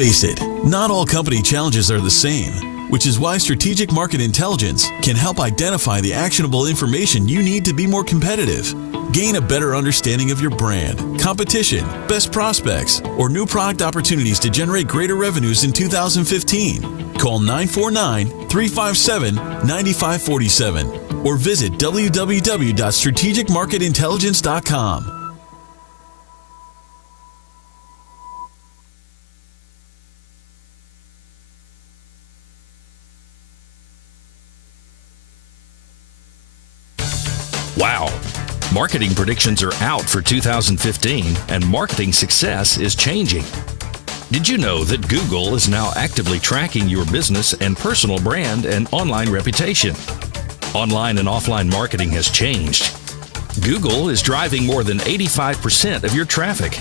face it, not all company challenges are the same, which is why Strategic Market Intelligence can help identify the actionable information you need to be more competitive. Gain a better understanding of your brand, competition, best prospects, or new product opportunities to generate greater revenues in 2015. Call 949-357-9547 or visit www.strategicmarketintelligence.com. Wow. Marketing predictions are out for 2015, and marketing success is changing. Did you know that Google is now actively tracking your business and personal brand and online reputation? Online and offline marketing has changed. Google is driving more than 85% of your traffic.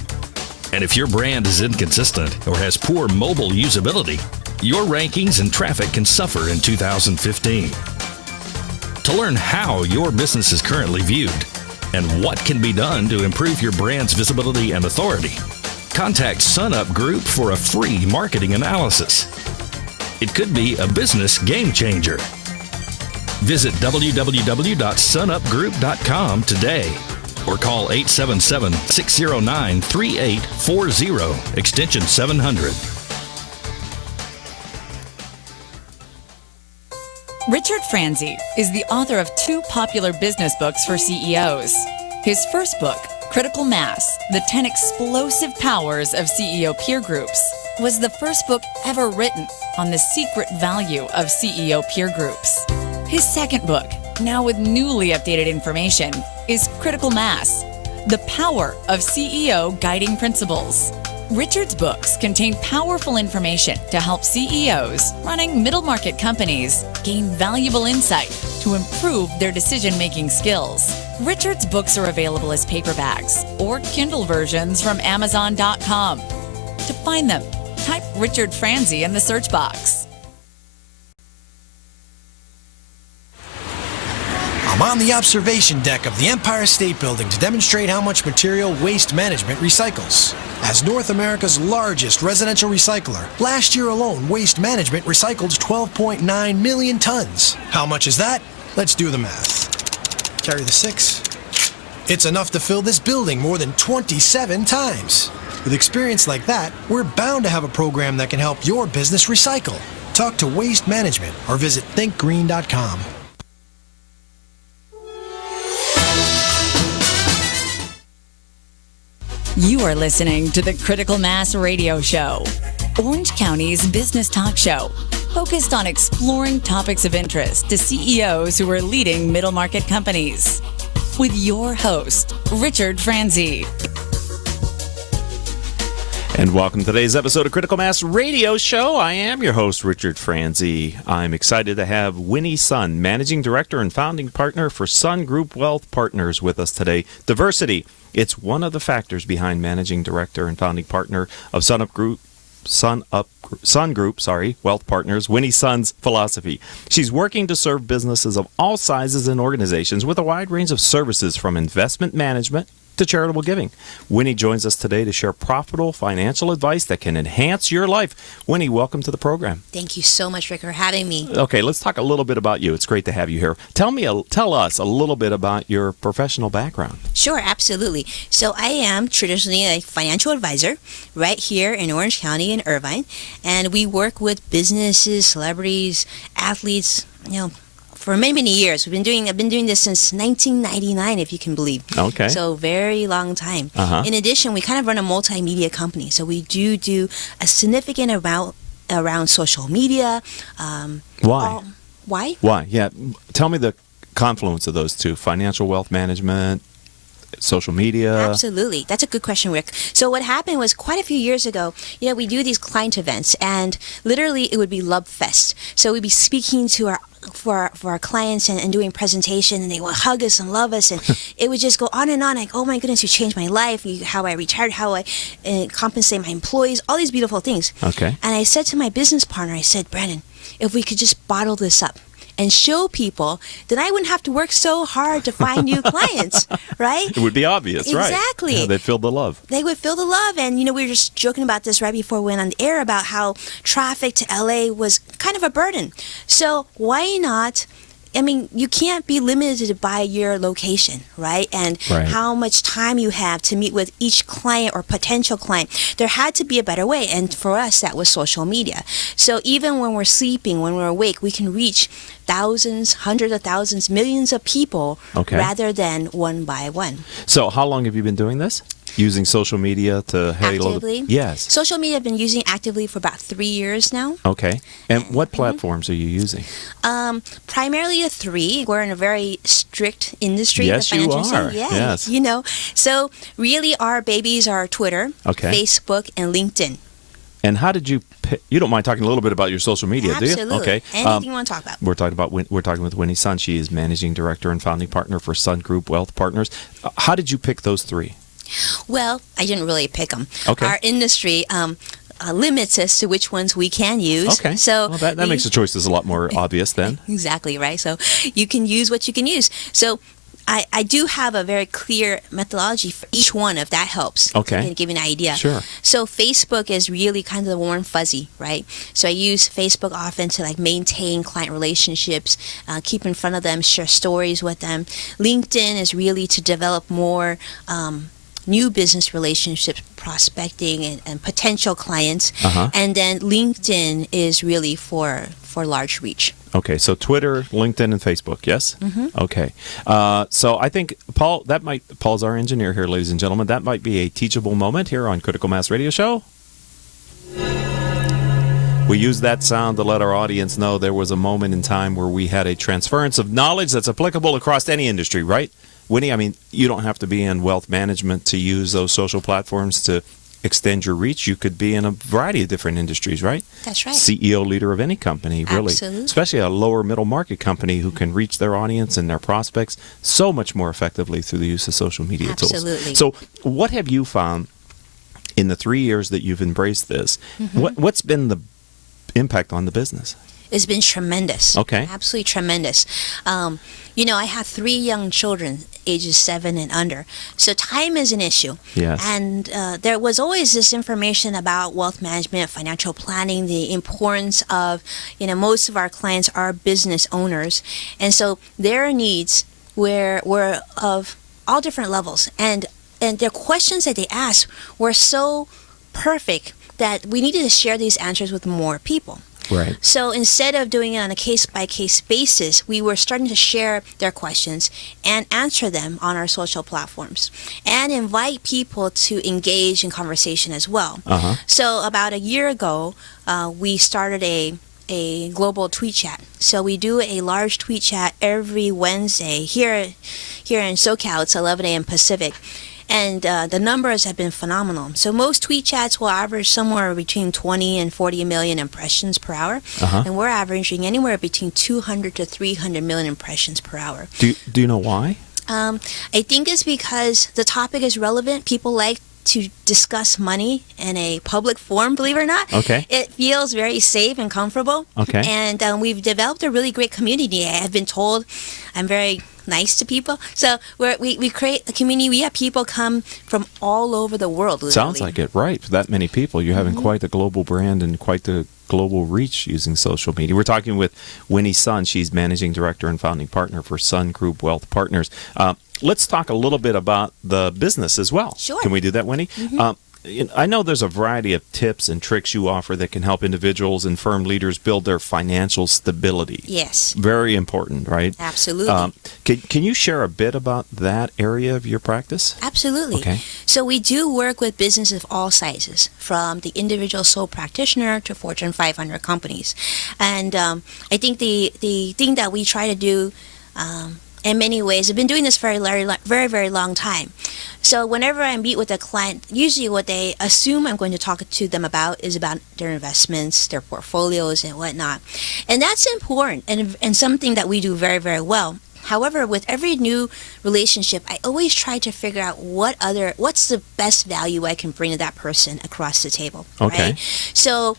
And if your brand is inconsistent or has poor mobile usability, your rankings and traffic can suffer in 2015. To learn how your business is currently viewed and what can be done to improve your brand's visibility and authority, contact SunUp Group for a free marketing analysis. It could be a business game changer. Visit www.sunupgroup.com today or call 877-609-3840, extension 700. Richard Franzi is the author of 2 popular business books for CEOs. His first book, Critical Mass, The 10 Explosive Powers of CEO Peer Groups, was the first book ever written on the secret value of CEO peer groups. His second book, now with newly updated information, is Critical Mass, The Power of CEO Guiding Principles. Richard's books contain powerful information to help CEOs running middle market companies gain valuable insight to improve their decision-making skills. Richard's books are available as paperbacks or Kindle versions from Amazon.com. To find them, type Richard Franzi in the search box. I'm on the observation deck of the Empire State Building to demonstrate how much material Waste Management recycles. As North America's largest residential recycler, last year alone, Waste Management recycled 12.9 million tons. How much is that? Let's do the math. Carry the 6. It's enough to fill this building more than 27 times. With experience like that, we're bound to have a program that can help your business recycle. Talk to Waste Management or visit thinkgreen.com. You are listening to the Critical Mass Radio Show, Orange County's business talk show, focused on exploring topics of interest to CEOs who are leading middle market companies. With your host, Richard Franzi. And welcome to today's episode of Critical Mass Radio Show. I am your host, Richard Franzi. I'm excited to have Winnie Sun, Managing Director and Founding Partner for Sun Group Wealth Partners, with us today. Diversity. It's one of the factors behind Managing Director and Founding Partner of Sun Group Wealth Partners, Winnie Sun's philosophy. She's working to serve businesses of all sizes and organizations with a wide range of services from investment management to charitable giving. Winnie joins us today to share profitable financial advice that can enhance your life. Winnie, welcome to the program. Thank you so much, Rick, for having me. Okay, let's talk a little bit about you. It's great to have you here. Tell us a little bit about your professional background. Sure, absolutely. So I am traditionally a financial advisor right here in Orange County in Irvine, and we work with businesses, celebrities, athletes, for many, many years. I've been doing this since 1999, if you can believe. Okay. So very long time. Uh-huh. In addition, we kind of run a multimedia company. So we do a significant amount around social media. Why? Why? Why? Yeah. Tell me the confluence of those two: financial wealth management, social media. Absolutely. That's a good question, Rick. So what happened was quite a few years ago, we do these client events, and literally it would be Love Fest. So we'd be speaking to our clients and doing presentation, and they would hug us and love us, and it would just go on and on, like, oh my goodness, you changed my life, how I retired, how I compensate my employees, all these beautiful things. Okay. And I said to my business partner, I said, Brandon, if we could just bottle this up and show people, then I wouldn't have to work so hard to find new clients, right? It would be obvious, right? Exactly. Yeah, they'd feel the love. They would feel the love. And, we were just joking about this right before we went on the air about how traffic to LA was kind of a burden. So why not? I mean, you can't be limited by your location, right? And how much time you have to meet with each client or potential client. There had to be a better way. And for us, that was social media. So even when we're sleeping, when we're awake, we can reach thousands, hundreds of thousands, millions of people rather than one by one. So how long have you been doing this? Using social media to actively? Yes. Social media I've been using actively for about 3 years now. Okay. And what platforms are you using? Primarily the 3. We're in a very strict industry. Yes, the you financial are. industry. Yes. So really our babies are Twitter, Facebook, and LinkedIn. And how did you pick? You don't mind talking a little bit about your social media, do you? Absolutely. Okay. Anything you want to talk about. We're talking with Winnie Sun. She is managing director and founding partner for Sun Group Wealth Partners. How did you pick those 3? Well, I didn't really pick them. Okay. Our industry limits us to which ones we can use. Okay. So that makes the choices a lot more obvious then. Exactly, right? So you can use what you can use. So I do have a very clear methodology for each one, if that helps. Okay. To give you an idea. Sure. So Facebook is really kind of the warm fuzzy, right? So I use Facebook often to maintain client relationships, keep in front of them, share stories with them. LinkedIn is really to develop more new business relationships, prospecting and potential clients. And then LinkedIn is really for large reach. Okay, so Twitter, LinkedIn, and Facebook, yes? Okay. So I think, Paul's our engineer here, ladies and gentlemen. That might be a teachable moment here on Critical Mass Radio Show. We use that sound to let our audience know there was a moment in time where we had a transference of knowledge that's applicable across any industry, right? Winnie, I mean, you don't have to be in wealth management to use those social platforms to extend your reach. You could be in a variety of different industries, right? That's right. CEO, leader of any company, really. Absolutely. Especially a lower middle market company who can reach their audience and their prospects so much more effectively through the use of social media tools. Absolutely. So what have you found in the 3 years that you've embraced this? What's been the impact on the business? It's been tremendous. Okay. Absolutely tremendous. I have 3 young children, ages 7 and under. So time is an issue. Yes. And there was always this information about wealth management, financial planning, the importance of, most of our clients are business owners. And so their needs were of all different levels. And their questions that they asked were so perfect that we needed to share these answers with more people. Right. So instead of doing it on a case-by-case basis, we were starting to share their questions and answer them on our social platforms and invite people to engage in conversation as well. So about a year ago, we started a global tweet chat. So we do a large tweet chat every Wednesday here in SoCal. It's 11 a.m. Pacific. And the numbers have been phenomenal. So most tweet chats will average somewhere between 20 and 40 million impressions per hour. And we're averaging anywhere between 200 to 300 million impressions per hour. Do you know why? I think it's because the topic is relevant. People like to discuss money in a public forum, believe it or not. Okay. It feels very safe and comfortable. Okay. And we've developed a really great community. I have been told I'm very nice to people. So we create a community. We have people come from all over the world, literally. Sounds like it, right. For that many people, you're having quite the global brand and quite the global reach using social media. We're talking with Winnie Sun. She's managing director and founding partner for Sun Group Wealth Partners. Let's talk a little bit about the business as well. Sure. Can we do that, Winnie? I know there's a variety of tips and tricks you offer that can help individuals and firm leaders build their financial stability. Yes. Very important, right? Absolutely. Can you share a bit about that area of your practice? Absolutely. Okay. So we do work with businesses of all sizes, from the individual sole practitioner to Fortune 500 companies. And I think the thing that we try to do in many ways, I've been doing this for a very, very long time. So whenever I meet with a client, usually what they assume I'm going to talk to them about is about their investments, their portfolios, and whatnot. And that's important and something that we do very, very well. However, with every new relationship, I always try to figure out what's the best value I can bring to that person across the table. Okay. Right? So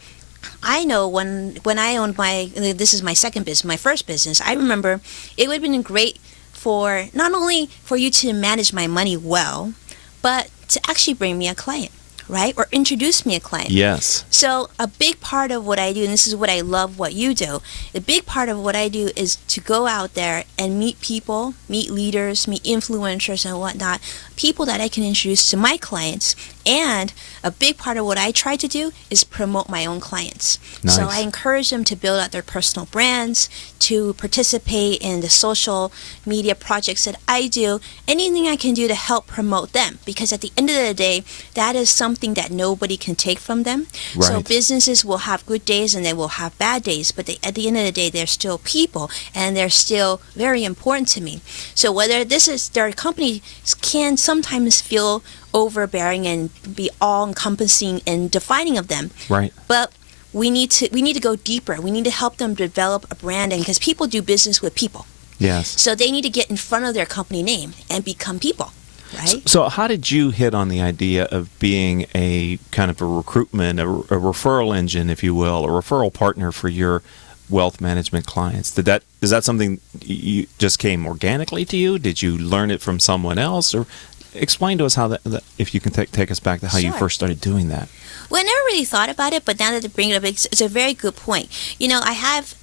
I know when I owned this is my second business, my first business, I remember it would have been great for not only for you to manage my money well, but to actually bring me a client, right? Or introduce me a client. Yes. So a big part of what I do, and this is what I love what you do, a big part of what I do is to go out there and meet people, meet leaders, meet influencers and whatnot, people that I can introduce to my clients. And a big part of what I try to do is promote my own clients. Nice. So I encourage them to build out their personal brands, to participate in the social media projects that I do, anything I can do to help promote them. Because at the end of the day, that is something that nobody can take from them. Right. So businesses will have good days and they will have bad days, but at the end of the day, they're still people and they're still very important to me. So whether their company can sometimes feel overbearing and be all-encompassing and defining of them. Right. But we need to go deeper. We need to help them develop a brand, and because people do business with people. Yes. So they need to get in front of their company name and become people, right? So how did you hit on the idea of being a kind of a recruitment, a referral engine, if you will, a referral partner for your wealth management clients? Is that something you just came organically to you? Did you learn it from someone else? Or explain to us how that if you can take us back to how you Sure. first started doing that. Well, I never really thought about it, but now that you bring it up, it's a very good point. You know, I have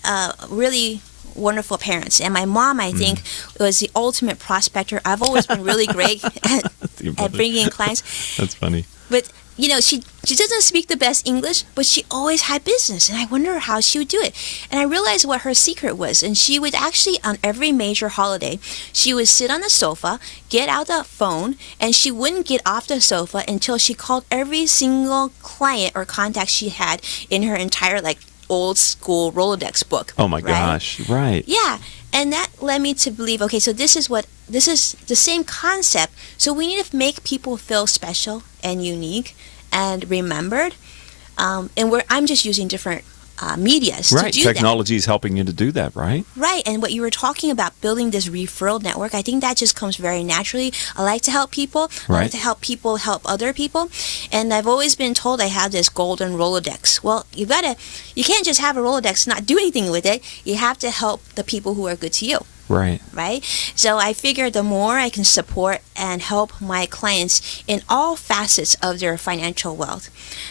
really wonderful parents, and my mom, I think, was the ultimate prospector. I've always been really great at bringing in clients. That's funny. But, you know, she doesn't speak the best English, but she always had business, and I wonder how she would do it. And I realized what her secret was, and she would actually, on every major holiday, she would sit on the sofa, get out the phone, and she wouldn't get off the sofa until she called every single client or contact she had in her entire, old school Rolodex book. Oh my right? gosh, right. Yeah, and that led me to believe, okay, so this is the same concept. So we need to make people feel special and unique and remembered. And I'm just using different medias Right. to do Technology is helping you to do that, right? that. Right, and what you were talking about, building this referral network, I think that just comes very naturally. I like to help people. I Right. like to help people help other people. And I've always been told I have this golden Rolodex. Well, you can't just have a Rolodex and not do anything with it. You have to help the people who are good to you. Right. Right? So I figure the more I can support and help my clients in all facets of their financial wealth,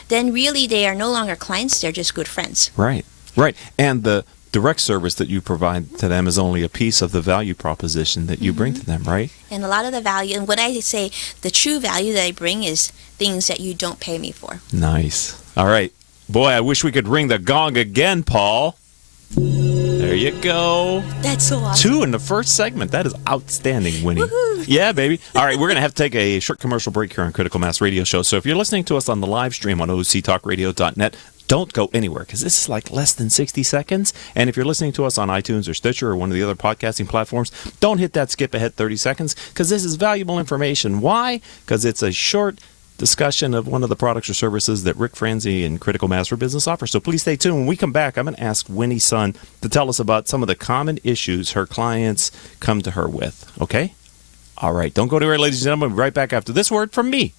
then really they are no longer clients, they're just good friends. Right. Right. And the direct service that you provide to them is only a piece of the value proposition that you bring to them, right? And a lot of the value, and when I say the true value that I bring is things that you don't pay me for. Nice. All right. Boy, I wish we could ring the gong again, Paul. There you go. That's so awesome. 2 in the first segment. That is outstanding, Winnie. Woohoo. Yeah, baby. All right, we're going to have to take a short commercial break here on Critical Mass Radio Show. So if you're listening to us on the live stream on octalkradio.net, don't go anywhere because this is like less than 60 seconds. And if you're listening to us on iTunes or Stitcher or one of the other podcasting platforms, don't hit that skip ahead 30 seconds because this is valuable information. Why? Because it's a short discussion of one of the products or services that Rick Franzi and Critical Mass for Business offer. So please stay tuned. When we come back, I'm going to ask Winnie Sun to tell us about some of the common issues her clients come to her with. Okay? All right. Don't go anywhere, ladies and gentlemen. We'll be right back after this word from me.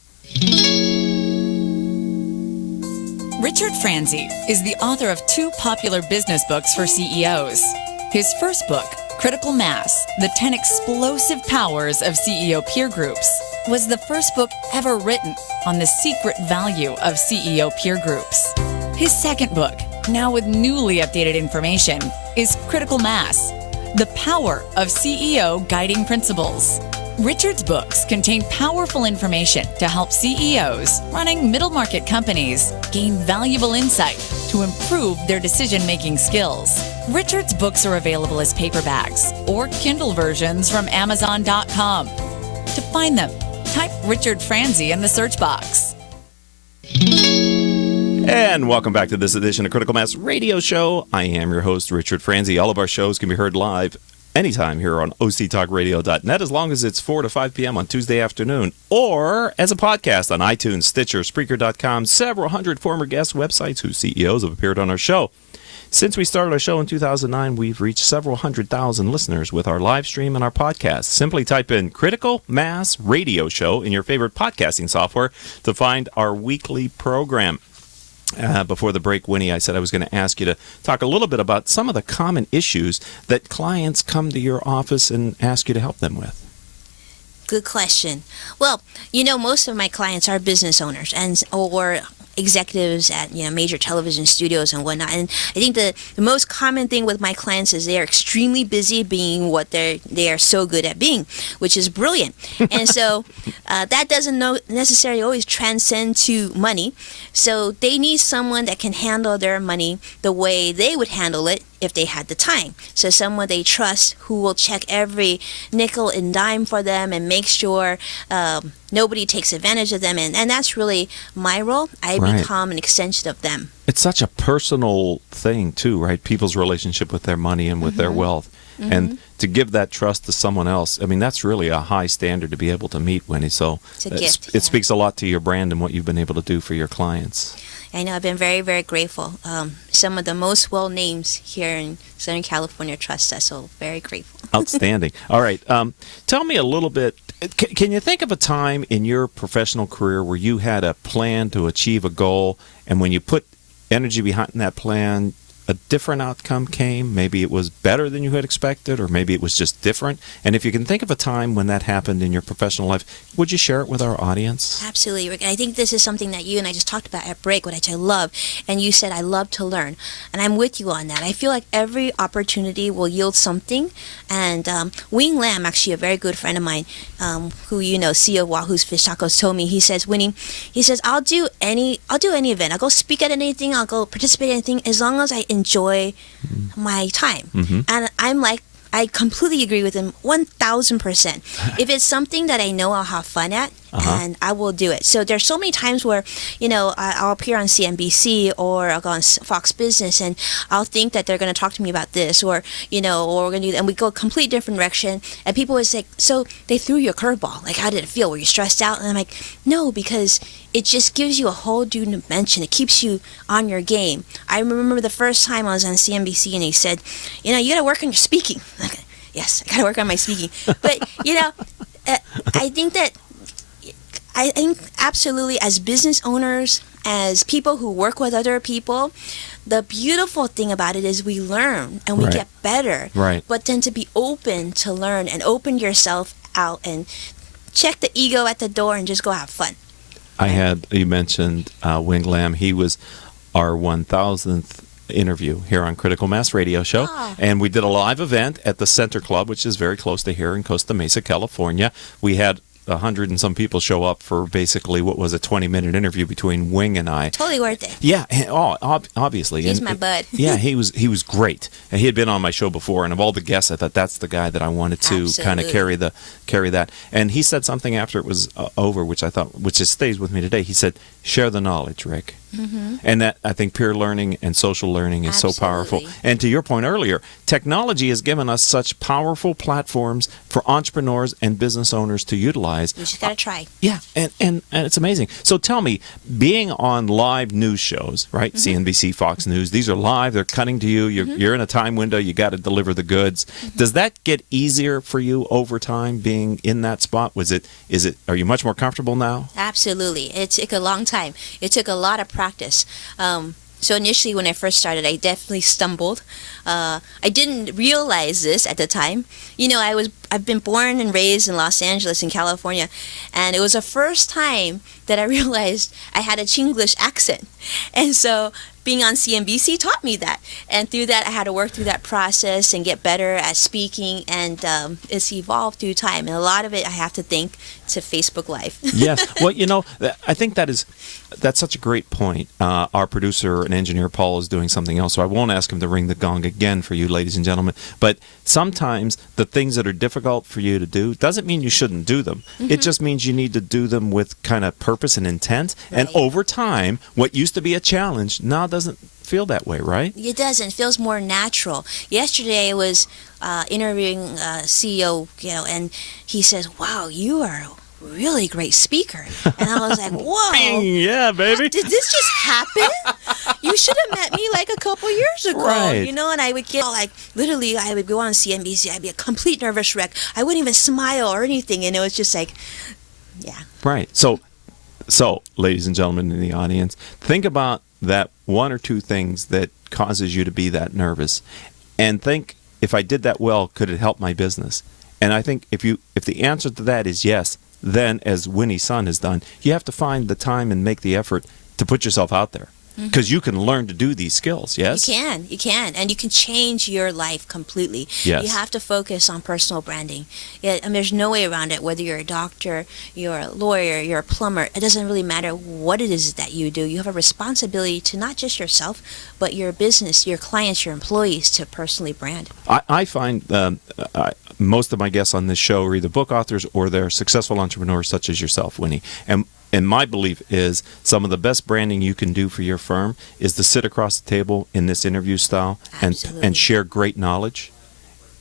Richard Franzi is the author of 2 popular business books for CEOs. His first book, Critical Mass, The 10 Explosive Powers of CEO Peer Groups, was the first book ever written on the secret value of CEO peer groups. His second book, now with newly updated information, is Critical Mass, The Power of CEO Guiding Principles. Richard's books contain powerful information to help CEOs running middle market companies gain valuable insight to improve their decision-making skills. Richard's books are available as paperbacks or Kindle versions from Amazon.com. To find them, type Richard Franzi in the search box. And welcome back to this edition of Critical Mass Radio Show. I am your host, Richard Franzi. All of our shows can be heard live anytime here on octalkradio.net as long as it's 4 to 5 p.m. on Tuesday afternoon, or as a podcast on iTunes, Stitcher, Spreaker.com, several hundred former guest websites whose CEOs have appeared on our show. Since we started our show in 2009, we've reached several 100,000 listeners with our live stream and our podcast. Simply type in Critical Mass Radio Show in your favorite podcasting software to find our weekly program. before the break, Winnie, I said I was going to ask you to talk a little bit about some of the common issues that clients come to your office and ask you to help them with. Good question. Well, most of my clients are business owners or executives at major television studios and whatnot. And I think the most common thing with my clients is they are extremely busy being what they are so good at being, which is brilliant. And so that doesn't necessarily always transcend to money. So they need someone that can handle their money the way they would handle it if they had the time. So someone they trust who will check every nickel and dime for them and make sure nobody takes advantage of them. And that's really my role. I become an extension of them. It's such a personal thing, too, right? People's relationship with their money and with their wealth. And to give that trust to someone else, I mean, that's really a high standard to be able to meet, Winnie. So it's a gift. It speaks a lot to your brand and what you've been able to do for your clients. I know. I've been very, very grateful. Some of the most well names here in Southern California trust us, so very grateful. Outstanding. All right. Tell me a little bit. Can you think of a time in your professional career where you had a plan to achieve a goal, and when you put energy behind that plan, a different outcome came? Maybe it was better than you had expected, or maybe it was just different. And if you can think of a time when that happened in your professional life, would you share it with our audience? Absolutely, Rick. I think this is something that you and I just talked about at break, which I love. And you said, I love to learn. And I'm with you on that. I feel like every opportunity will yield something. And Wing Lam, actually a very good friend of mine, who CEO of Wahoo's Fish Tacos, told me, he says, Winnie, I'll do any event. I'll go speak at anything. I'll go participate in anything as long as I enjoy my time. And I'm like, I completely agree with him 1,000%. If it's something that I know I'll have fun at, and I will do it. So there's so many times where, I'll appear on CNBC or I'll go on Fox Business and I'll think that they're going to talk to me about this or we're going to do that. And we go a complete different direction. And people would say, so they threw you a curveball. Like, how did it feel? Were you stressed out? And I'm like, no, because it just gives you a whole new dimension. It keeps you on your game. I remember the first time I was on CNBC and he said, you got to work on your speaking. Like, yes, I got to work on my speaking. But, I think absolutely, as business owners, as people who work with other people, the beautiful thing about it is we learn and we get better. Right. But then to be open to learn and open yourself out and check the ego at the door and just go have fun. You mentioned Wing Lam. He was our 1,000th interview here on Critical Mass Radio Show. And we did a live event at the Center Club, which is very close to here in Costa Mesa, California. We had 100 and some people show up for basically what was a 20-minute interview between Wing and I. Totally worth it. Yeah, obviously. He's my bud. Yeah, he was great. And he had been on my show before, and of all the guests, I thought that's the guy that I wanted to kind of carry that. And he said something after it was over, which just stays with me today. He said, "Share the knowledge, Rick." And that, I think, peer learning and social learning is so powerful. And to your point earlier, technology has given us such powerful platforms for entrepreneurs and business owners to utilize. We just got to try. Yeah, and it's amazing. So tell me, being on live news shows, right? CNBC, Fox News, these are live. They're cutting to you. You're in a time window. You got to deliver the goods. Does that get easier for you over time, being in that spot? Are you much more comfortable now? Absolutely. It took a long time. It took a lot of practice. So initially when I first started, I definitely stumbled. I didn't realize this at the time. I've been born and raised in Los Angeles in California, and it was the first time that I realized I had a Chinglish accent. And so being on CNBC taught me that. And through that, I had to work through that process and get better at speaking, and it's evolved through time. And a lot of it I have to thank to Facebook Live. Yes. Well, I think that's such a great point. Our producer and engineer, Paul, is doing something else, so I won't ask him to ring the gong again for you, ladies and gentlemen. But sometimes the things that are difficult for you to do doesn't mean you shouldn't do them. It just means you need to do them with kind of purpose and intent. Right. And over time, what used to be a challenge now doesn't feel that way, right? It doesn't. It feels more natural. Yesterday I was interviewing a CEO, and he says, "Wow, you are a really great speaker." And I was like, "Whoa, yeah, baby! Did this just happen? You should have met me like a couple years ago, right." And I would get literally, I would go on CNBC. I'd be a complete nervous wreck. I wouldn't even smile or anything, and it was just like, yeah, right. So, ladies and gentlemen in the audience, think about that one or two things that causes you to be that nervous, and think, if I did that well, could it help my business? And I think if the answer to that is yes, then, as Winnie's son has done, you have to find the time and make the effort to put yourself out there. Because you can learn to do these skills, yes? You can. And you can change your life completely. Yes. You have to focus on personal branding. There's no way around it, whether you're a doctor, you're a lawyer, you're a plumber. It doesn't really matter what it is that you do. You have a responsibility to not just yourself, but your business, your clients, your employees, to personally brand. I find most of my guests on this show are either book authors or they're successful entrepreneurs such as yourself, Winnie. And my belief is some of the best branding you can do for your firm is to sit across the table in this interview style and share great knowledge,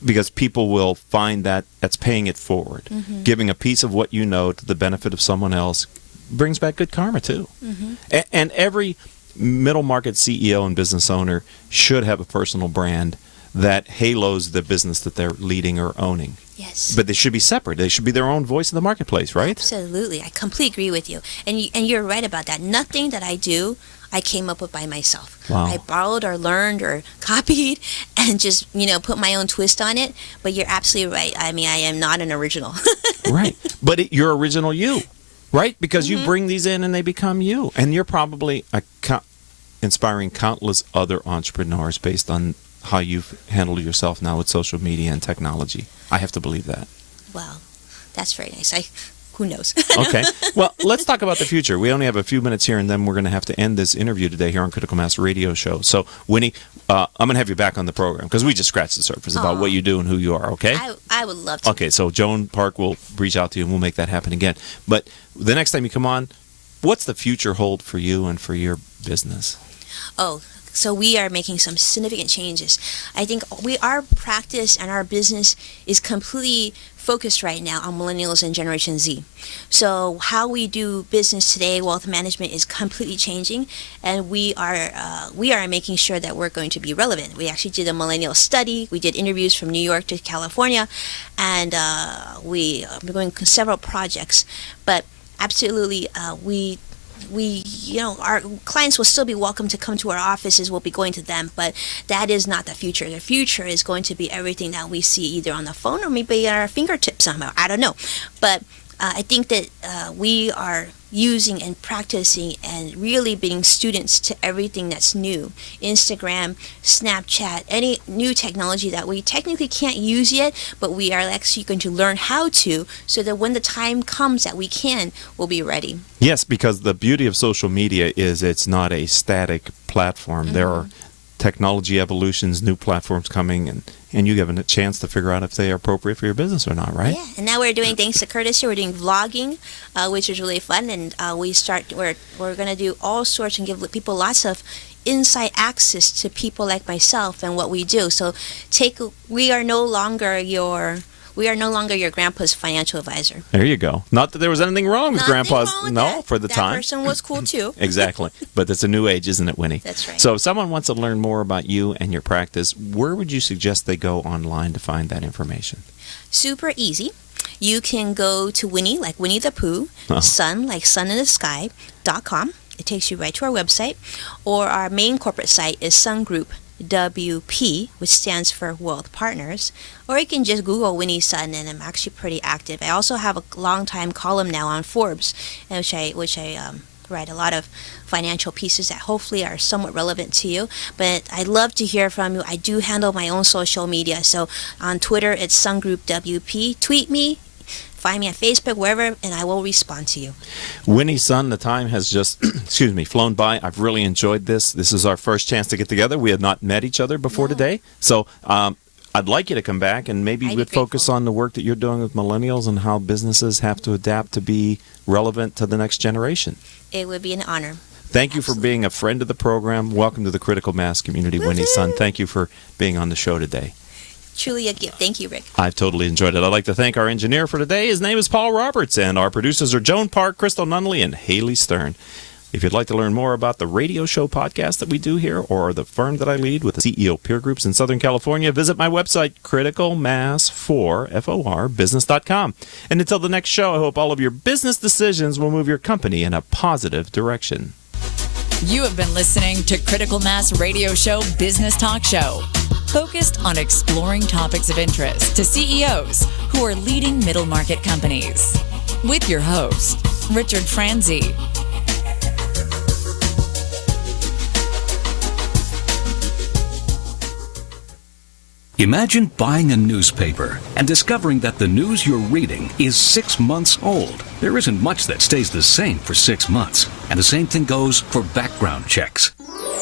because people will find that's paying it forward. Giving a piece of what you know to the benefit of someone else brings back good karma too. And every middle market CEO and business owner should have a personal brand that halos the business that they're leading or owning. Yes. But they should be separate. They should be their own voice in the marketplace, right? Absolutely. I completely agree with you. And you're right about that. Nothing that I do, I came up with by myself. Wow. I borrowed or learned or copied and just, put my own twist on it. But you're absolutely right. I mean, I am not an original. Right. But you're original you, right? Because you bring these in and they become you. And you're probably inspiring countless other entrepreneurs based on how you've handled yourself now with social media and technology. I have to believe that. Well, that's very nice. Who knows? Okay. Well, let's talk about the future. We only have a few minutes here, and then we're going to have to end this interview today here on Critical Mass Radio Show. So, Winnie, I'm going to have you back on the program because we just scratched the surface about what you do and who you are, okay? I would love to. Okay, so Joan Park will reach out to you, and we'll make that happen again. But the next time you come on, what's the future hold for you and for your business? So we are making some significant changes. I think our practice and our business is completely focused right now on millennials and Generation Z. So how we do business today, wealth management, is completely changing, and we are making sure that we're going to be relevant. We actually did a millennial study. We did interviews from New York to California, and we're doing several projects. But absolutely, our clients will still be welcome to come to our offices. We'll be going to them, but that is not the future. The future is going to be everything that we see either on the phone or maybe at our fingertips somehow. I don't know. But I think that we are using and practicing and really being students to everything that's new. Instagram, Snapchat, any new technology that we technically can't use yet, but we are actually going to learn how to, so that when the time comes that we can, we'll be ready. Yes, because the beauty of social media is it's not a static platform. There are technology evolutions, new platforms coming, and you given a chance to figure out if they are appropriate for your business or not, right? Yeah, and now we're doing, thanks to Curtis here, we're doing vlogging, which is really fun, and we're going to do all sorts and give people lots of inside access to people like myself and what we do. So we are no longer your grandpa's financial advisor. There you go. Not that there was anything wrong with grandpa's. Wrong with no, that. for the time. That person was cool too. Exactly. But it's a new age, isn't it, Winnie? That's right. So if someone wants to learn more about you and your practice, where would you suggest they go online to find that information? Super easy. You can go to Winnie, like Winnie the Pooh, Sun, like Sun in the Sky.com. It takes you right to our website. Or our main corporate site is Sun Group WP, which stands for Wealth Partners, or you can just Google Winnie Sun, and I'm actually pretty active. I also have a long-time column now on Forbes, which I write a lot of financial pieces that hopefully are somewhat relevant to you. But I'd love to hear from you. I do handle my own social media, so on Twitter it's Sun Group WP. Tweet me. Find me on Facebook, wherever, and I will respond to you. Winnie Sun, the time has just, flown by. I've really enjoyed this. This is our first chance to get together. We had not met each other before today. So I'd like you to come back, and maybe we'd focus on the work that you're doing with millennials and how businesses have to adapt to be relevant to the next generation. It would be an honor. Thank you for being a friend of the program. Welcome to the Critical Mass community, Winnie Sun. Thank you for being on the show today. Truly a gift. Thank you, Rick. I've totally enjoyed it. I'd like to thank our engineer for today. His name is Paul Roberts, and our producers are Joan Park, Crystal Nunley, and Haley Stern. If you'd like to learn more about the radio show podcast that we do here, or the firm that I lead with the CEO peer groups in Southern California, visit my website, criticalmass4business.com. And until the next show, I hope all of your business decisions will move your company in a positive direction. You have been listening to Critical Mass Radio Show Business Talk Show, focused on exploring topics of interest to CEOs who are leading middle market companies. With your host, Richard Franzi. Imagine buying a newspaper and discovering that the news you're reading is 6 months old. There isn't much that stays the same for 6 months, and the same thing goes for background checks.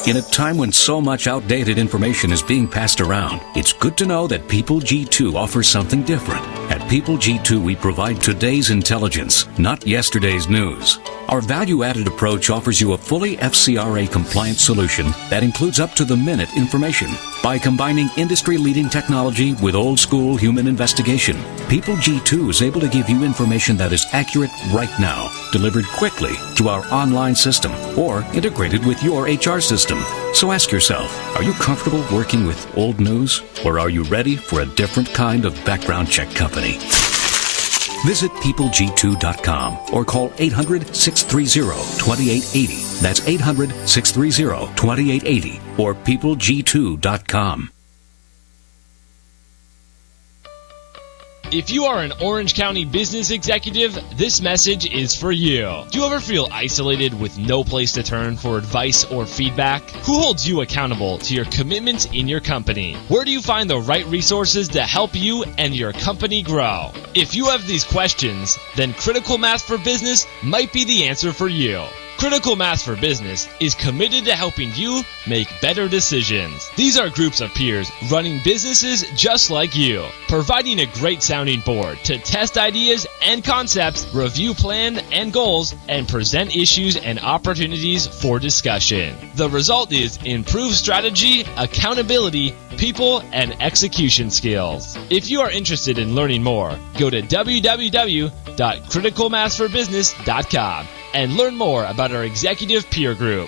In a time when so much outdated information is being passed around, it's good to know that People G2 offers something different. At People G2, we provide today's intelligence, not yesterday's news. Our value-added approach offers you a fully FCRA-compliant solution that includes up-to-the-minute information. By combining industry-leading technology with old-school human investigation, People G2 is able to give you information that is accurate right now, delivered quickly through our online system, or integrated with your HR system. So ask yourself, are you comfortable working with old news, or are you ready for a different kind of background check company? Visit peopleg2.com or call 800-630-2880. That's 800-630-2880 or peopleg2.com. If you are an Orange County business executive, this message is for you. Do you ever feel isolated with no place to turn for advice or feedback? Who holds you accountable to your commitments in your company? Where do you find the right resources to help you and your company grow? If you have these questions, then Critical Mass for Business might be the answer for you. Critical Mass for Business is committed to helping you make better decisions. These are groups of peers running businesses just like you, providing a great sounding board to test ideas and concepts, review plans and goals, and present issues and opportunities for discussion. The result is improved strategy, accountability, people, and execution skills. If you are interested in learning more, go to www.criticalmassforbusiness.com and learn more about our executive peer group.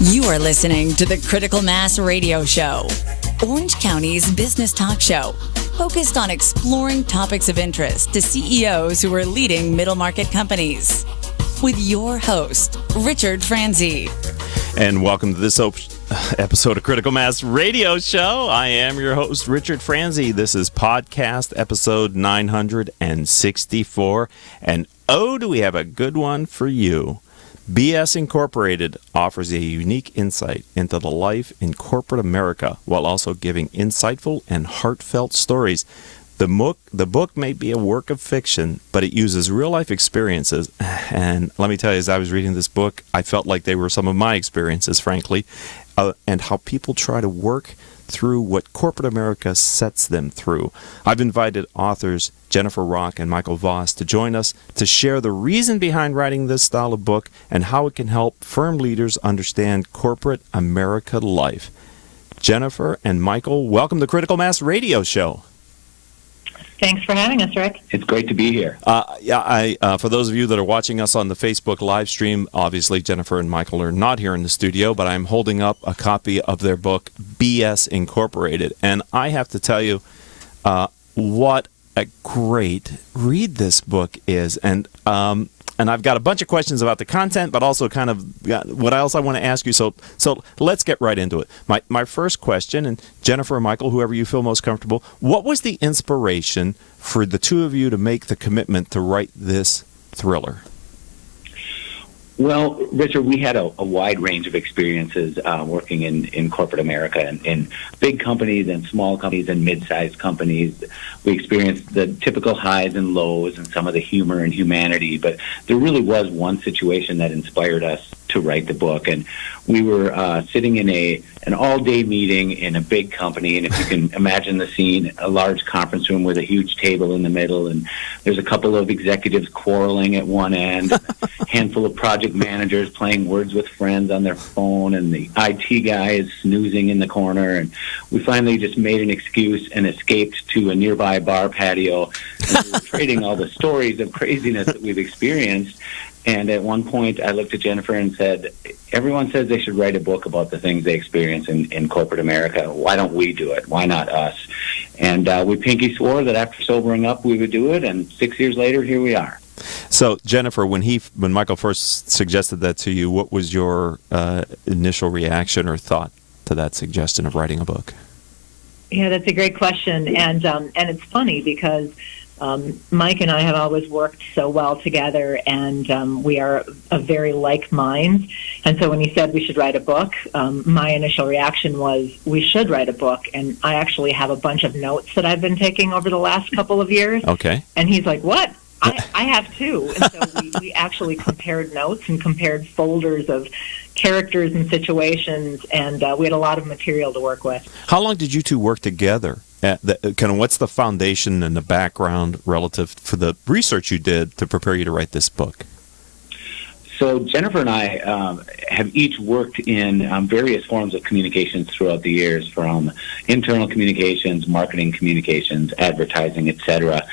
You are listening to the Critical Mass Radio Show, Orange County's business talk show, focused on exploring topics of interest to CEOs who are leading middle market companies. With your host, Richard Franzi. And welcome to this episode of Critical Mass Radio Show. I am your host, Richard Franzi. This is podcast episode 964. And oh, do we have a good one for you. BS Incorporated offers a unique insight into the life in corporate America while also giving insightful and heartfelt stories. The book may be a work of fiction, but it uses real-life experiences. And let me tell you, as I was reading this book, I felt like they were some of my experiences, frankly, and how people try to work through what corporate America sets them through. I've invited authors Jennifer Rock and Michael Voss to join us to share the reason behind writing this style of book and how it can help firm leaders understand corporate America life. Jennifer and Michael, welcome to Critical Mass Radio Show. Thanks for having us, Rick. It's great to be here. For those of you that are watching us on the Facebook live stream, obviously Jennifer and Michael are not here in the studio, but I'm holding up a copy of their book, BS Incorporated. And I have to tell you what a great read this book is. And I've got a bunch of questions about the content, but also kind of what else I want to ask you. So let's get right into it. My first question, and Jennifer or Michael, whoever you feel most comfortable, what was the inspiration for the two of you to make the commitment to write this thriller? Well, Richard, we had a wide range of experiences working in corporate America and in big companies and small companies and mid-sized companies. We experienced the typical highs and lows and some of the humor and humanity, but there really was one situation that inspired us to write the book. And we were sitting in an all-day meeting in a big company, and if you can imagine the scene, a large conference room with a huge table in the middle, and there's a couple of executives quarreling at one end, a handful of project managers playing Words with Friends on their phone, and the IT guy is snoozing in the corner, and we finally just made an excuse and escaped to a nearby bar patio, and we were trading all the stories of craziness that we've experienced. And at one point, I looked at Jennifer and said, everyone says they should write a book about the things they experience in corporate America. Why don't we do it? Why not us? And we pinky swore that after sobering up, we would do it. And 6 years later, here we are. So, Jennifer, when Michael first suggested that to you, what was your initial reaction or thought to that suggestion of writing a book? Yeah, that's a great question, and it's funny because Mike and I have always worked so well together, and we are of very like minds. And so when he said we should write a book, my initial reaction was we should write a book. And I actually have a bunch of notes that I've been taking over the last couple of years. Okay. And he's like, what? I have too. And so we actually compared notes and compared folders of characters and situations, and we had a lot of material to work with. How long did you two work together? What's the foundation and the background relative for the research you did to prepare you to write this book? So Jennifer and I have each worked in various forms of communications throughout the years, from internal communications, marketing communications, advertising, etc.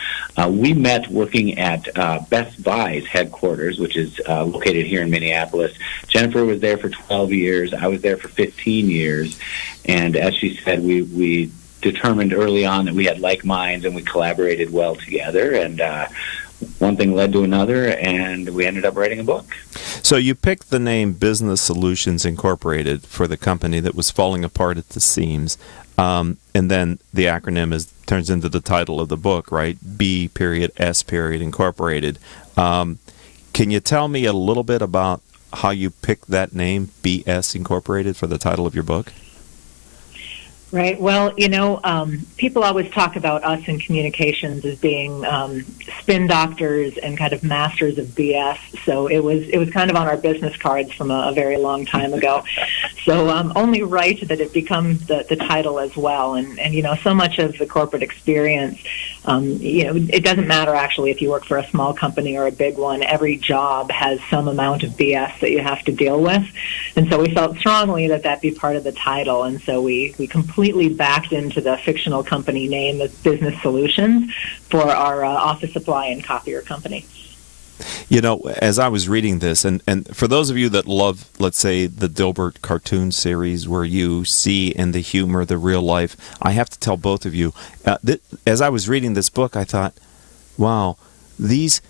We met working at Best Buy's headquarters, which is located here in Minneapolis. Jennifer was there for 12 years. I was there for 15 years. And as she said, we determined early on that we had like minds and we collaborated well together. And one thing led to another, and we ended up writing a book. So you picked the name Business Solutions Incorporated for the company that was falling apart at the seams, and then the acronym turns into the title of the book, right? B.S. Incorporated. Can you tell me a little bit about how you picked that name, B.S. Incorporated, for the title of your book? Right. Well, people always talk about us in communications as being spin doctors and kind of masters of BS. So it was kind of on our business cards from a very long time ago. So only right that it becomes the title as well. And so much of the corporate experience, it doesn't matter actually if you work for a small company or a big one. Every job has some amount of BS that you have to deal with. And so we felt strongly that be part of the title. And so we completely backed into the fictional company name of Business Solutions for our office supply and copier company. As I was reading this, and for those of you that love, let's say, the Dilbert cartoon series where you see in the humor the real life, I have to tell both of you, as I was reading this book, I thought, wow, these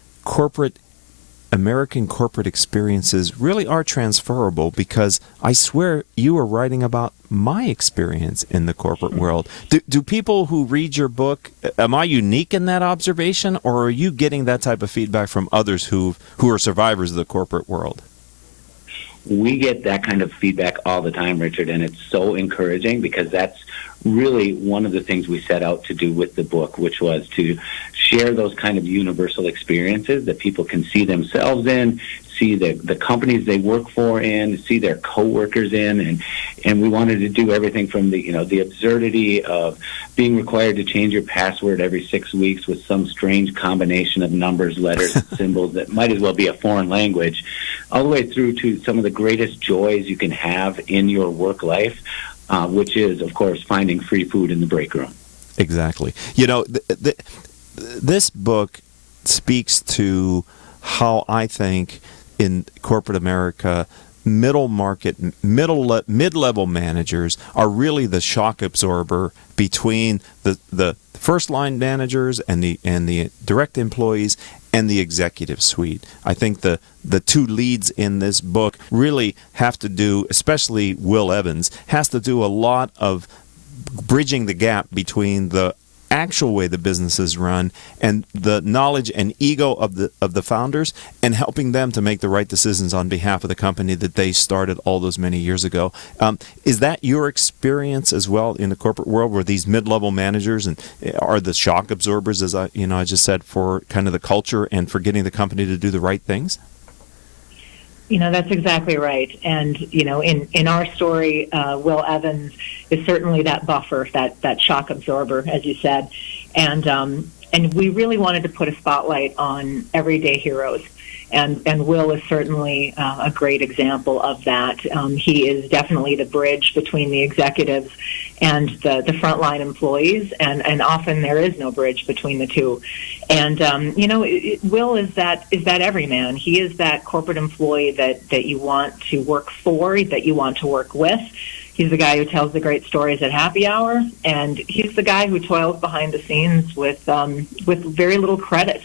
American corporate experiences really are transferable, because I swear you were writing about my experience in the corporate world. Do people who read your book, am I unique in that observation, or are you getting that type of feedback from others who are survivors of the corporate world? We get that kind of feedback all the time, Richard, and it's so encouraging, because that's really one of the things we set out to do with the book, which was to share those kind of universal experiences that people can see themselves in, see the companies they work for in, see their coworkers in, and we wanted to do everything from the absurdity of being required to change your password every 6 weeks with some strange combination of numbers, letters, and symbols that might as well be a foreign language, all the way through to some of the greatest joys you can have in your work life, which is, of course, finding free food in the break room. Exactly. This book speaks to how I think in corporate America, mid-level managers are really the shock absorber between the first line managers and the direct employees and the executive suite. I think the two leads in this book really have to do, especially Will Evans, has to do a lot of bridging the gap between the actual way the business is run and the knowledge and ego of the founders, and helping them to make the right decisions on behalf of the company that they started all those many years ago. Is that your experience as well in the corporate world, where these mid-level managers are the shock absorbers, as I just said, for kind of the culture and for getting the company to do the right things? That's exactly right. And, in our story, Will Evans is certainly that buffer, that shock absorber, as you said. And we really wanted to put a spotlight on everyday heroes. And Will is certainly a great example of that. He is definitely the bridge between the executives and the frontline employees, and often there is no bridge between the two. And Will is that everyman. He is that corporate employee that you want to work for, that you want to work with. He's the guy who tells the great stories at happy hour, and he's the guy who toils behind the scenes with very little credit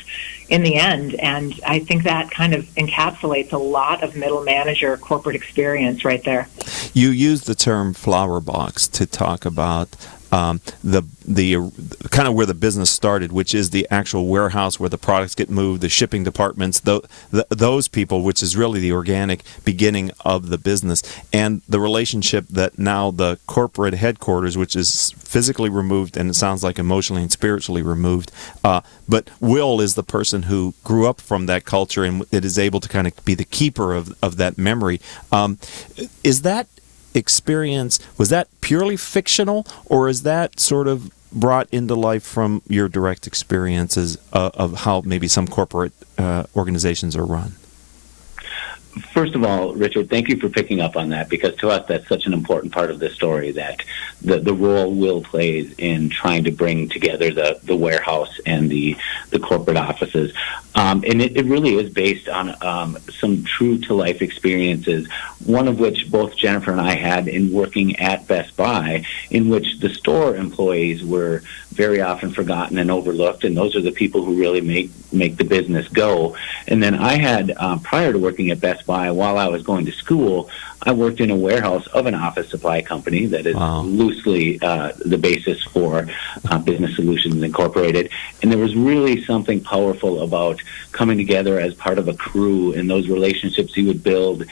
in the end. And I think that kind of encapsulates a lot of middle manager corporate experience right there. You use the term flower box to talk about the kind of where the business started, which is the actual warehouse where the products get moved, the shipping departments, those people, which is really the organic beginning of the business, and the relationship that now the corporate headquarters, which is physically removed and it sounds like emotionally and spiritually removed, but Will is the person who grew up from that culture and it is able to kind of be the keeper of that memory. Is that experience, was that purely fictional, or is that sort of brought into life from your direct experiences of how maybe some corporate organizations are run? First of all, Richard, thank you for picking up on that, because to us that's such an important part of this story, that the role Will plays in trying to bring together the warehouse and the corporate offices. And it really is based on some true-to-life experiences, one of which both Jennifer and I had in working at Best Buy, in which the store employees were very often forgotten and overlooked, and those are the people who really make the business go. And then I had, prior to working at Best Buy, while I was going to school, I worked in a warehouse of an office supply company that is loosely the basis for Business Solutions Incorporated. And there was really something powerful about coming together as part of a crew and those relationships you would build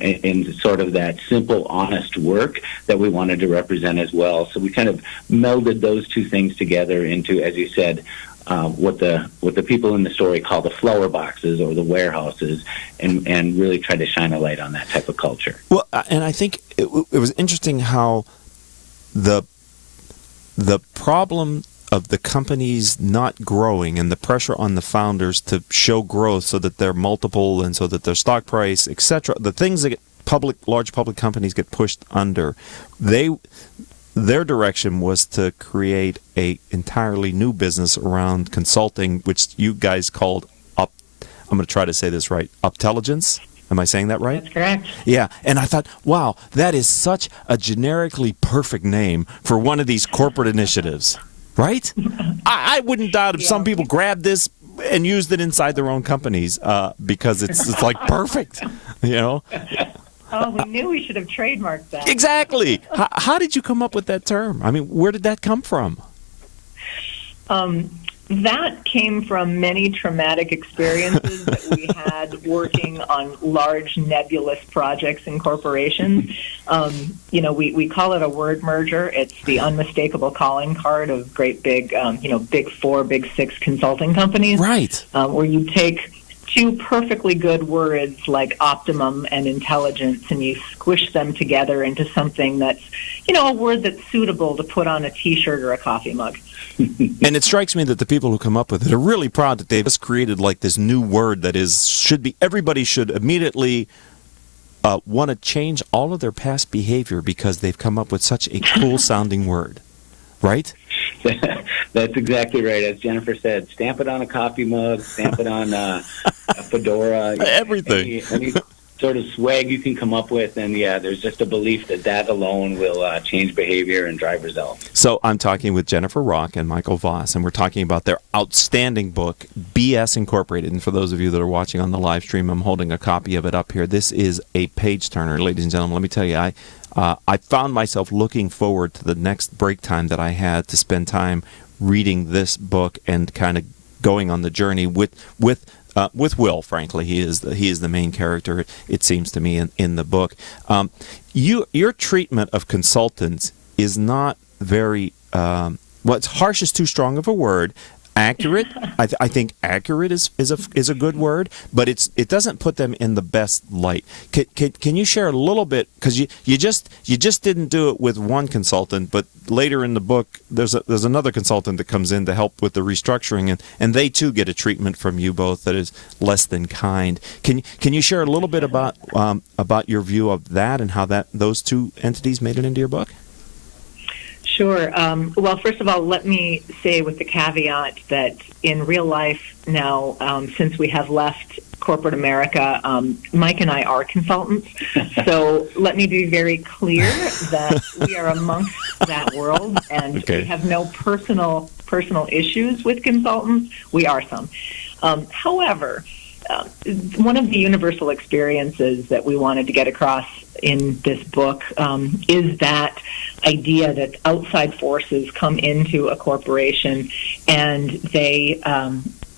in sort of that simple, honest work that we wanted to represent as well. So we kind of melded those two things together into, as you said, what the people in the story call the flower boxes or the warehouses, and really try to shine a light on that type of culture. Well, and I think it was interesting how the problem of the companies not growing and the pressure on the founders to show growth so that they're multiple and so that their stock price, etc., the things that large public companies get pushed under, their direction was to create a entirely new business around consulting, which you guys called I'm going to try to say this right, Uptelligence. Am I saying that right? That's correct. Yeah, and I thought, wow, that is such a generically perfect name for one of these corporate initiatives, right? I wouldn't doubt if some people grabbed this and used it inside their own companies because it's like perfect, you know? Oh, we knew we should have trademarked that. Exactly. How did you come up with that term? I mean, where did that come from? That came from many traumatic experiences that we had working on large nebulous projects in corporations. We call it a word merger. It's the unmistakable calling card of great big, big 4, big 6 consulting companies. Right. Where you take two perfectly good words like optimum and intelligence, and you squish them together into something that's, a word that's suitable to put on a T-shirt or a coffee mug. And it strikes me that the people who come up with it are really proud that they've just created like this new word that everybody should immediately want to change all of their past behavior because they've come up with such a cool sounding word, right? That's exactly right. As Jennifer said, stamp it on a coffee mug, stamp it on a fedora. Everything. Any sort of swag you can come up with, and there's just a belief that alone will change behavior and drive results. So I'm talking with Jennifer Rock and Michael Voss, and we're talking about their outstanding book, BS Incorporated. And for those of you that are watching on the live stream, I'm holding a copy of it up here. This is a page-turner, ladies and gentlemen. Let me tell you, I found myself looking forward to the next break time that I had to spend time reading this book and kind of going on the journey with Will. Frankly, he is the main character, it seems to me, in the book. Your treatment of consultants is not very it's harsh is too strong of a word. Accurate, I think accurate is a good word, but it doesn't put them in the best light. Can you share a little bit, because you just didn't do it with one consultant, but later in the book there's another consultant that comes in to help with the restructuring, and they too get a treatment from you both that is less than kind. Can you share a little bit about your view of that and how those two entities made it into your book? Sure. Well, first of all, let me say with the caveat that in real life now, since we have left corporate America, Mike and I are consultants. So let me be very clear that we are amongst that world, and we have no personal issues with consultants. We are some. However, one of the universal experiences that we wanted to get across in this book is that idea that outside forces come into a corporation and they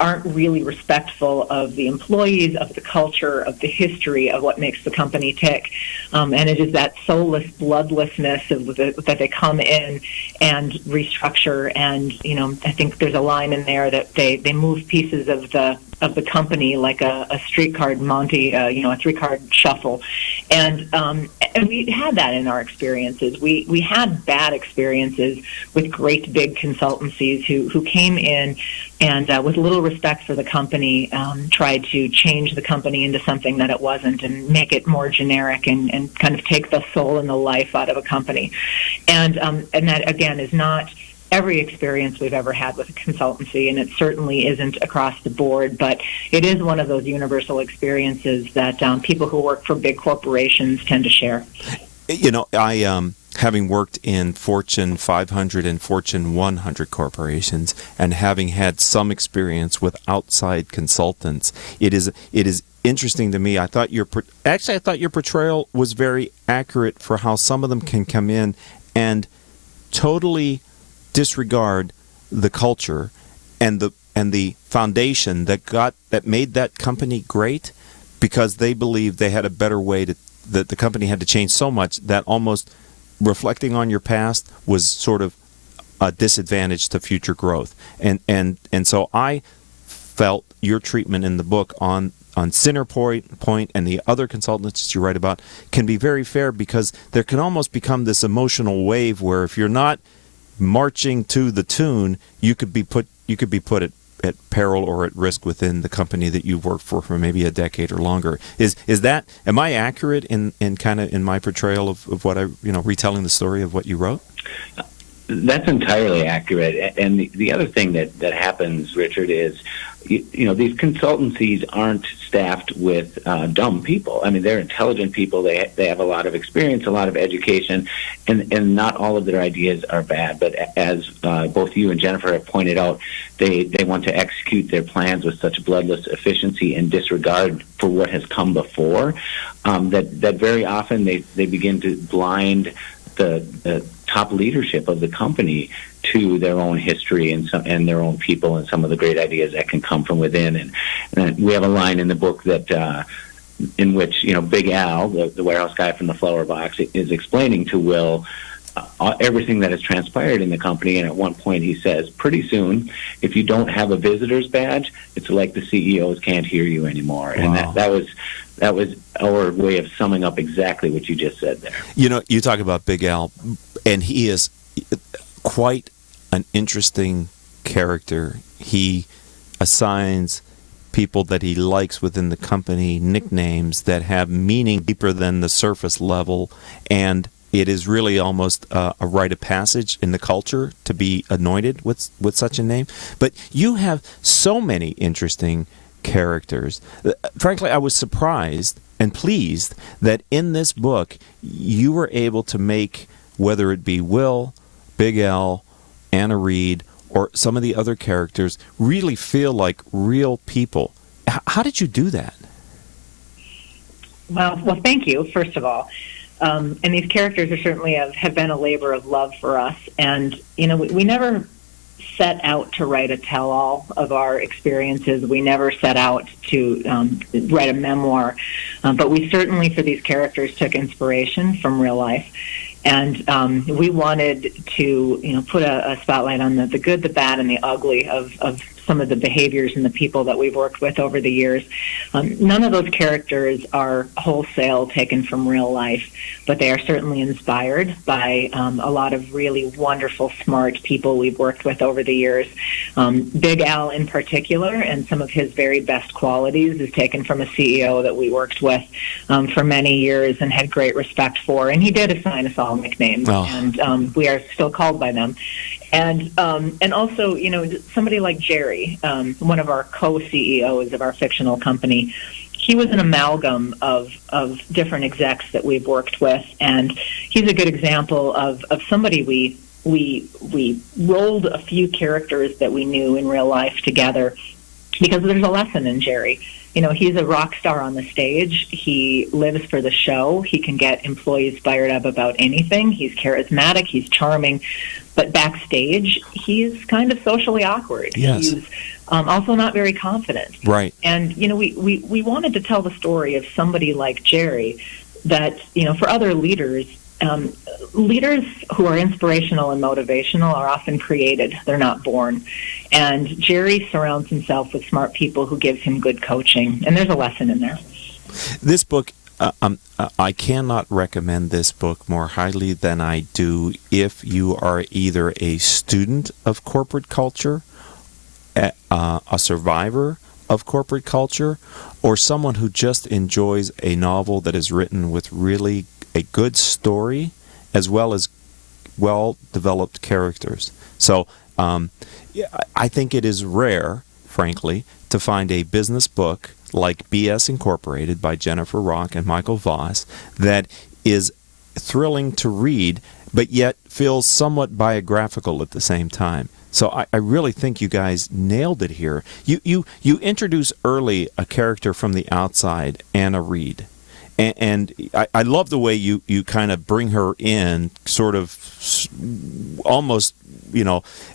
aren't really respectful of the employees, of the culture, of the history of what makes the company tick. And it is that soulless bloodlessness that they come in and restructure. And, I think there's a line in there that they move pieces of the company like a streetcar Monty, a three-card shuffle. And we had that in our experiences. We had bad experiences with great big consultancies who came in and with little respect for the company tried to change the company into something that it wasn't and make it more generic and kind of take the soul and the life out of a company. And that, again, is not every experience we've ever had with a consultancy, and it certainly isn't across the board, but it is one of those universal experiences that people who work for big corporations tend to share. I having worked in Fortune 500 and Fortune 100 corporations and having had some experience with outside consultants, it is interesting to me. I thought your portrayal was very accurate for how some of them can come in and totally disregard the culture and the foundation that made that company great because they believed they had a better way that the company had to change so much that almost reflecting on your past was sort of a disadvantage to future growth. And so I felt your treatment in the book on Centerpoint and the other consultants you write about can be very fair because there can almost become this emotional wave where if you're not marching to the tune, you could be put at peril or at risk within the company that you've worked for maybe a decade or longer. Am I accurate in kind of in my portrayal of what I retelling the story of what you wrote? That's entirely accurate. And the other thing that happens, Richard, is these consultancies aren't staffed with dumb people. I mean, they're intelligent people. They have a lot of experience, a lot of education, and not all of their ideas are bad. But as both you and Jennifer have pointed out, they want to execute their plans with such bloodless efficiency and disregard for what has come before that very often they begin to blind the top leadership of the company to their own history and their own people and some of the great ideas that can come from within. And we have a line in the book that in which Big Al, the warehouse guy from the flower box, is explaining to Will everything that has transpired in the company. And at one point he says, pretty soon, if you don't have a visitor's badge, it's like the CEOs can't hear you anymore. Wow. And that was our way of summing up exactly what you just said there. You talk about Big Al, and he is quite an interesting character. He assigns people that he likes within the company nicknames that have meaning deeper than the surface level, and it is really almost a rite of passage in the culture to be anointed with such a name. But you have so many interesting characters. Frankly, I was surprised and pleased that in this book you were able to make, whether it be Will, Big Al, Anna Reed, or some of the other characters, really feel like real people. How did you do that? Well, thank you, first of all. And these characters are certainly have been a labor of love for us. And, we never set out to write a tell-all of our experiences. We never set out to write a memoir. But we certainly, for these characters, took inspiration from real life. And we wanted to, put a spotlight on the good, the bad, and the ugly of some of the behaviors and the people that we've worked with over the years. None of those characters are wholesale taken from real life, but they are certainly inspired by a lot of really wonderful, smart people we've worked with over the years. Big Al in particular, and some of his very best qualities is taken from a CEO that we worked with for many years and had great respect for. And he did assign us all nicknames, and we are still called by them. And also, somebody like Jerry, one of our co-CEOs of our fictional company, he was an amalgam of different execs that we've worked with, and he's a good example of somebody we rolled a few characters that we knew in real life together because there's a lesson in Jerry. He's a rock star on the stage. He lives for the show. He can get employees fired up about anything. He's charismatic. He's charming. But backstage, he's kind of socially awkward. Yes. He's also not very confident. Right. And, we wanted to tell the story of somebody like Jerry that, for other leaders, leaders who are inspirational and motivational are often created. They're not born. And Jerry surrounds himself with smart people who give him good coaching. And there's a lesson in there. This book, I cannot recommend this book more highly than I do if you are either a student of corporate culture, a survivor of corporate culture, or someone who just enjoys a novel that is written with really a good story as well as well-developed characters. So I think it is rare, frankly, to find a business book like BS Incorporated by Jennifer Rock and Michael Voss that is thrilling to read, but yet feels somewhat biographical at the same time. So I really think you guys nailed it here. You introduce early a character from the outside, Anna Reed. And I love the way you kind of bring her in sort of almost,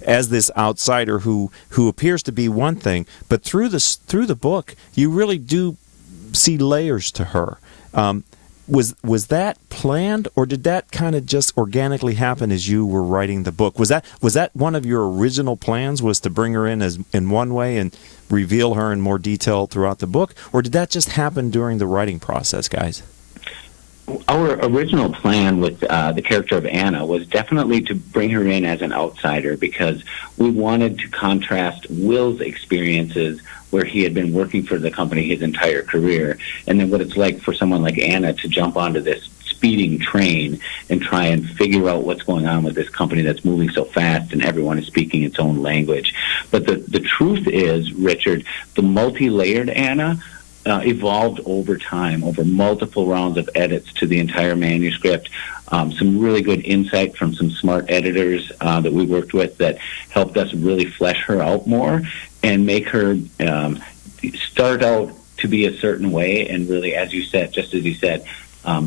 as this outsider who appears to be one thing, but through the book, you really do see layers to her. Was that planned, or did that kind of just organically happen as you were writing the book? Was that one of your original plans, was to bring her in in one way and reveal her in more detail throughout the book, or did that just happen during the writing process, guys? Our original plan with the character of Anna was definitely to bring her in as an outsider, because we wanted to contrast Will's experiences where he had been working for the company his entire career, and then what it's like for someone like Anna to jump onto this speeding train and try and figure out what's going on with this company that's moving so fast and everyone is speaking its own language. But the truth is, Richard, the multi-layered Anna evolved over time, over multiple rounds of edits to the entire manuscript. Some really good insight from some smart editors that we worked with that helped us really flesh her out more and make her start out to be a certain way, and really, as you said, just as you said,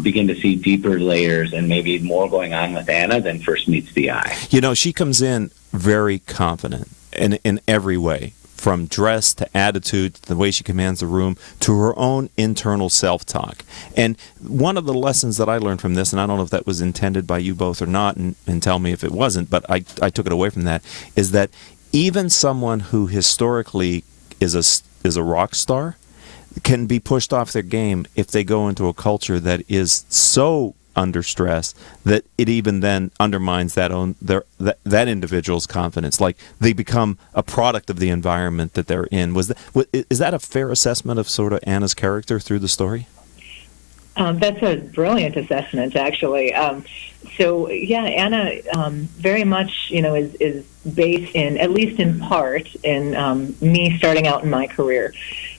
begin to see deeper layers and maybe more going on with Anna than first meets the eye. She comes in very confident in every way, from dress to attitude, to the way she commands the room, to her own internal self-talk. And one of the lessons that I learned from this, and I don't know if that was intended by you both or not, and tell me if it wasn't, but I took it away from that, is that even someone who historically is a rock star can be pushed off their game if they go into a culture that is so under stress that it even then undermines that individual's confidence. Like, they become a product of the environment that they're in. Is that a fair assessment of sort of Anna's character through the story? That's a brilliant assessment, actually. Anna very much, is based in, at least in part, in me starting out in my career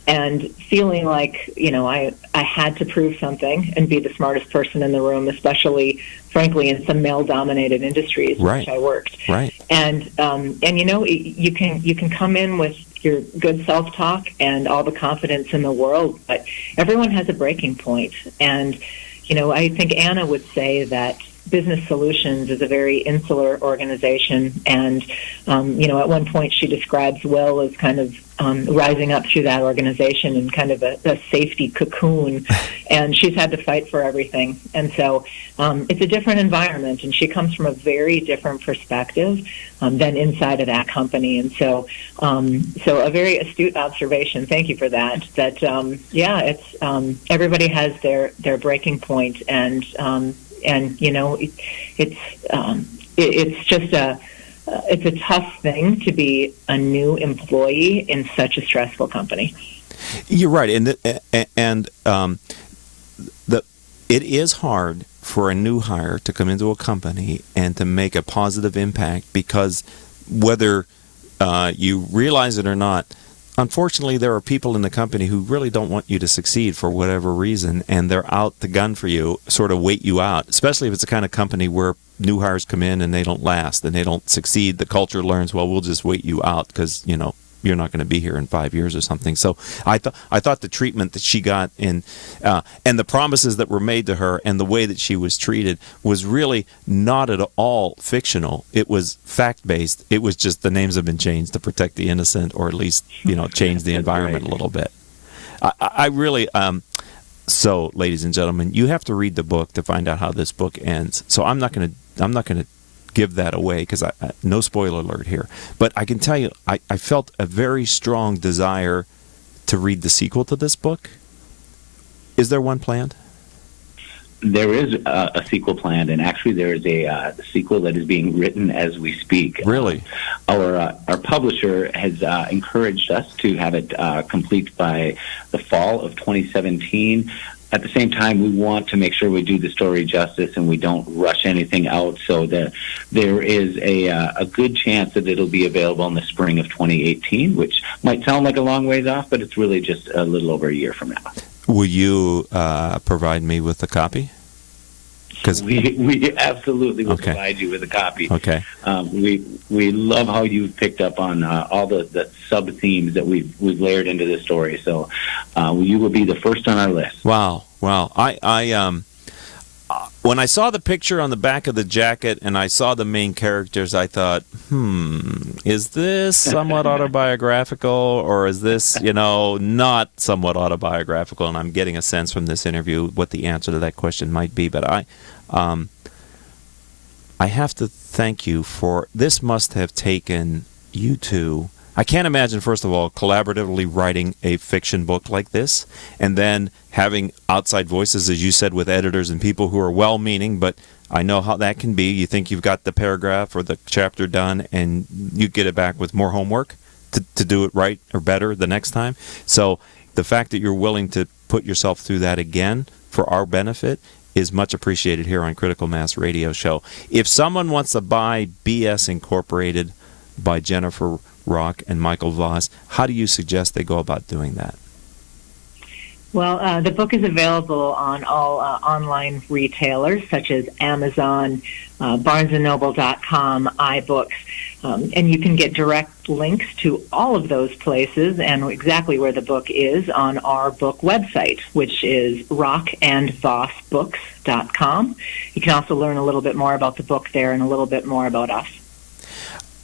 and feeling like, I had to prove something and be the smartest person in the room, especially, frankly, in some male-dominated industries in which I worked. Right. And you can come in with your good self-talk and all the confidence in the world, but everyone has a breaking point. And, I think Anna would say that Business Solutions is a very insular organization, and at one point she describes Will as kind of rising up through that organization in kind of a safety cocoon, and she's had to fight for everything. And so it's a different environment, and she comes from a very different perspective than inside of that company. And so a very astute observation. Thank you for that. That it's everybody has their breaking point, and it's just it's a tough thing to be a new employee in such a stressful company. You're right, and it is hard for a new hire to come into a company and to make a positive impact, because whether you realize it or not, unfortunately, there are people in the company who really don't want you to succeed for whatever reason, and they're out to gun for you, sort of wait you out, especially if it's the kind of company where new hires come in and they don't last and they don't succeed. The culture learns, well, we'll just wait you out because, you're not going to be here in 5 years or something. So I thought the treatment that she got and the promises that were made to her and the way that she was treated was really not at all fictional. It was fact-based. It was just the names have been changed to protect the innocent, or at least, change the environment a little bit. I really... So, ladies and gentlemen, you have to read the book to find out how this book ends. So I'm not going to give that away, because no spoiler alert here. But I can tell you, I felt a very strong desire to read the sequel to this book. Is there one planned? There is a sequel planned, and actually there is a sequel that is being written as we speak. Really? Our publisher has encouraged us to have it complete by the fall of 2017. At the same time, we want to make sure we do the story justice and we don't rush anything out, so that there is a good chance that it'll be available in the spring of 2018, which might sound like a long ways off, but it's really just a little over a year from now. Will you provide me with a copy? We absolutely will provide you with a copy. Okay. We love how you've picked up on all the sub themes that we've layered into the story. So you will be the first on our list. Wow. I when I saw the picture on the back of the jacket and I saw the main characters, I thought, is this somewhat autobiographical, or is this, not somewhat autobiographical? And I'm getting a sense from this interview what the answer to that question might be. But I have to thank you for this. Must have taken you two. I can't imagine, first of all, collaboratively writing a fiction book like this, and then having outside voices, as you said, with editors and people who are well-meaning, but I know how that can be. You think you've got the paragraph or the chapter done, and you get it back with more homework to do it right or better the next time. So the fact that you're willing to put yourself through that again for our benefit is much appreciated here on Critical Mass Radio Show. If someone wants to buy BS Incorporated by Jennifer Rock and Michael Voss, how do you suggest they go about doing that? Well, the book is available on all online retailers such as Amazon, BarnesandNoble.com, iBooks, and you can get direct links to all of those places and exactly where the book is on our book website, which is rockandvossbooks.com. You can also learn a little bit more about the book there and a little bit more about us.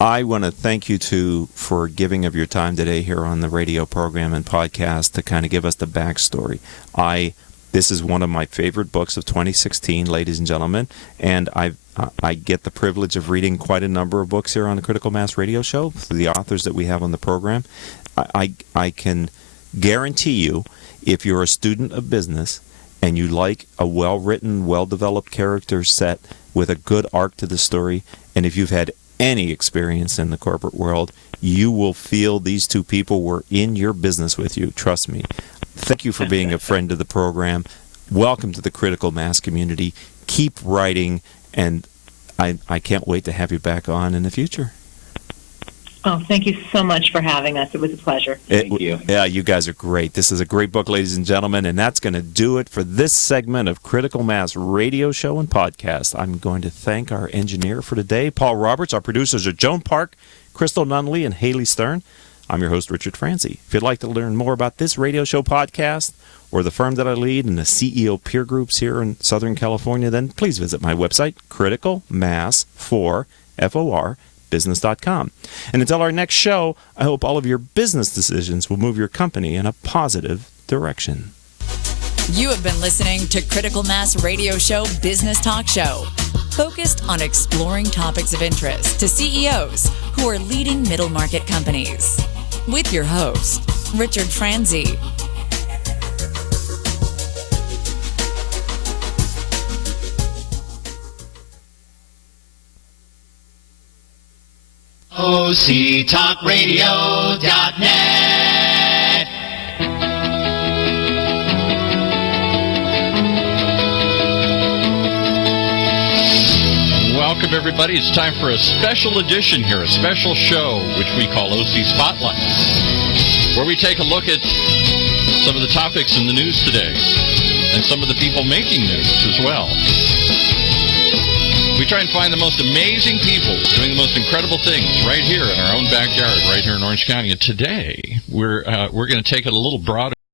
I want to thank you two for giving of your time today here on the radio program and podcast to kind of give us the backstory. This is one of my favorite books of 2016, ladies and gentlemen, and I get the privilege of reading quite a number of books here on the Critical Mass Radio Show, the authors that we have on the program. I can guarantee you, if you're a student of business and you like a well-written, well-developed character set with a good arc to the story, and if you've had any experience in the corporate world, you will feel these two people were in your business with you. Trust me. Thank you for being a friend of the program. Welcome to the Critical Mass community. Keep writing, and I can't wait to have you back on in the future. Oh, thank you so much for having us. It was a pleasure. Thank you. Yeah, you guys are great. This is a great book, ladies and gentlemen, and that's going to do it for this segment of Critical Mass Radio Show and Podcast. I'm going to thank our engineer for today, Paul Roberts. Our producers are Joan Park, Crystal Nunley, and Haley Stern. I'm your host, Richard Franzi. If you'd like to learn more about this radio show podcast or the firm that I lead and the CEO peer groups here in Southern California, then please visit my website, criticalmass4, business.com. And until our next show, I hope all of your business decisions will move your company in a positive direction. You have been listening to Critical Mass Radio Show Business Talk Show, focused on exploring topics of interest to CEOs who are leading middle market companies. With your host, Richard Franzi. OCTalkRadio.net. Welcome, everybody. It's time for a special edition here, a special show, which we call OC Spotlight, where we take a look at some of the topics in the news today and some of the people making news as well. We try and find the most amazing people doing the most incredible things right here in our own backyard, right here in Orange County. And today, we're going to take it a little broader.